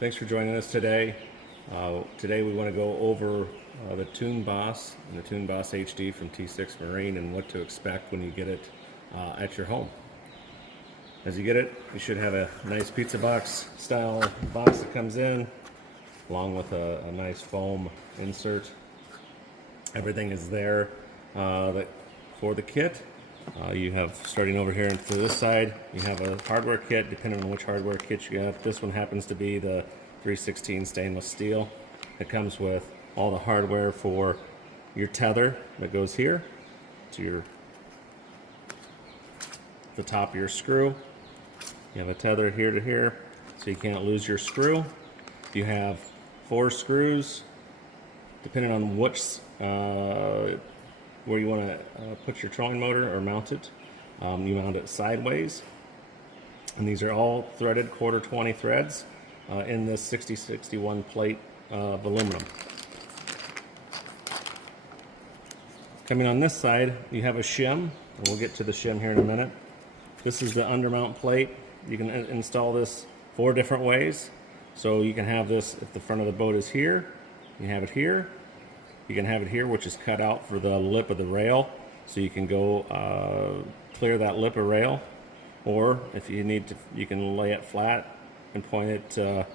Thanks for joining us today. Today we want to go over the ToonBoss and the ToonBoss HD from T6 Marine and what to expect when you get it at your home. As you get it, you should have a nice pizza box style box that comes in, along with a nice foam insert. Everything is there for the kit. You have, starting over here to this side, you have a hardware kit, depending on which hardware kit you have. This one happens to be the 316 stainless steel. It comes with all the hardware for your tether that goes here to the top of your screw. You have a tether here to here, so you can't lose your screw. You have 4 screws, depending on which where you want to put your trolling motor or mount it. You mount it sideways, and these are all threaded quarter 20 threads in this 6061 plate of aluminum. Coming on this side, you have a shim, and we'll get to the shim here in a minute. This is the undermount plate. You can install this 4 different ways. So you can have this, if the front of the boat is here, you have it here. You can have it here, which is cut out for the lip of the rail, so you can go clear that lip of rail. Or if you need to, you can lay it flat and point it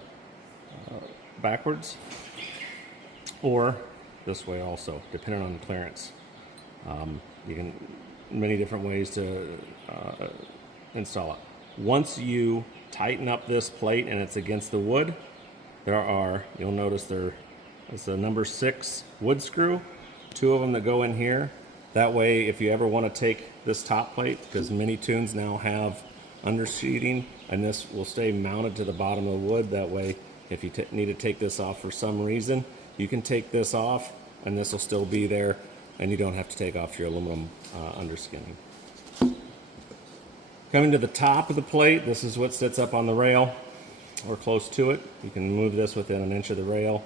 backwards, or this way also, depending on the clearance. You can, many different ways to install it. Once you tighten up this plate and it's against the wood, you'll notice it's a number 6 wood screw, 2 of them that go in here. That way, if you ever want to take this top plate, because many tunes now have undersheeting, and this will stay mounted to the bottom of the wood. That way, if you need to take this off for some reason, you can take this off, and this will still be there, and you don't have to take off your aluminum underskinning. Coming to the top of the plate, this is what sits up on the rail, or close to it. You can move this within an inch of the rail.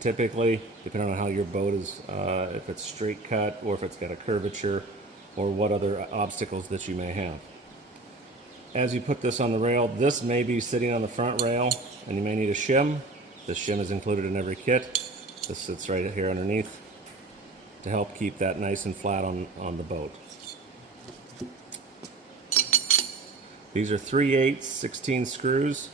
Typically, depending on how your boat is, if it's straight cut or if it's got a curvature or what other obstacles that you may have. As you put this on the rail, this may be sitting on the front rail and you may need a shim. This shim is included in every kit. This sits right here underneath to help keep that nice and flat on the boat. These are 3/8 16 screws.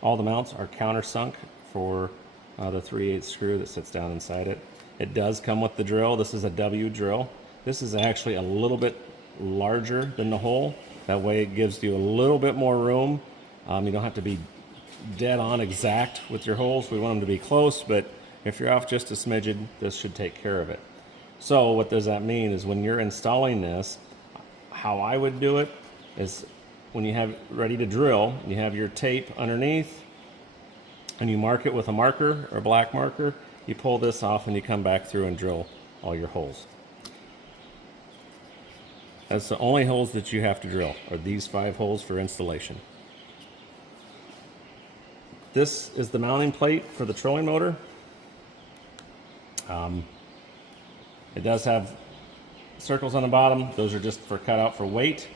All the mounts are countersunk for the 3/8 screw that sits down inside it. It does come with the drill. This is a W drill. This is actually a little bit larger than the hole. That way it gives you a little bit more room. You don't have to be dead on exact with your holes. We want them to be close, but if you're off just a smidgen, this should take care of it. So what does that mean is when you're installing this, how I would do it is, when you have it ready to drill, you have your tape underneath and you mark it with a marker or black marker. You pull this off and you come back through and drill all your holes. That's the only holes that you have to drill, are these 5 holes for installation. This is the mounting plate for the trolling motor. It does have circles on the bottom. Those are just for cut out for weight.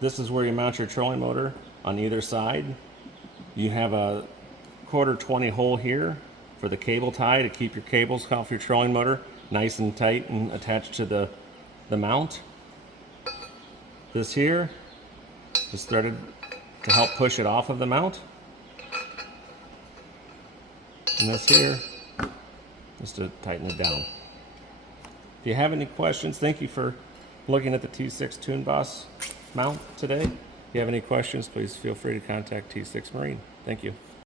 This is where you mount your trolling motor on either side. You have a quarter 20 hole here for the cable tie to keep your cables off your trolling motor nice and tight and attached to the mount. This here is threaded to help push it off of the mount. And this here is to tighten it down. If you have any questions, thank you for looking at the T6 ToonBoss mount today. If you have any questions, please feel free to contact T6 Marine. Thank you.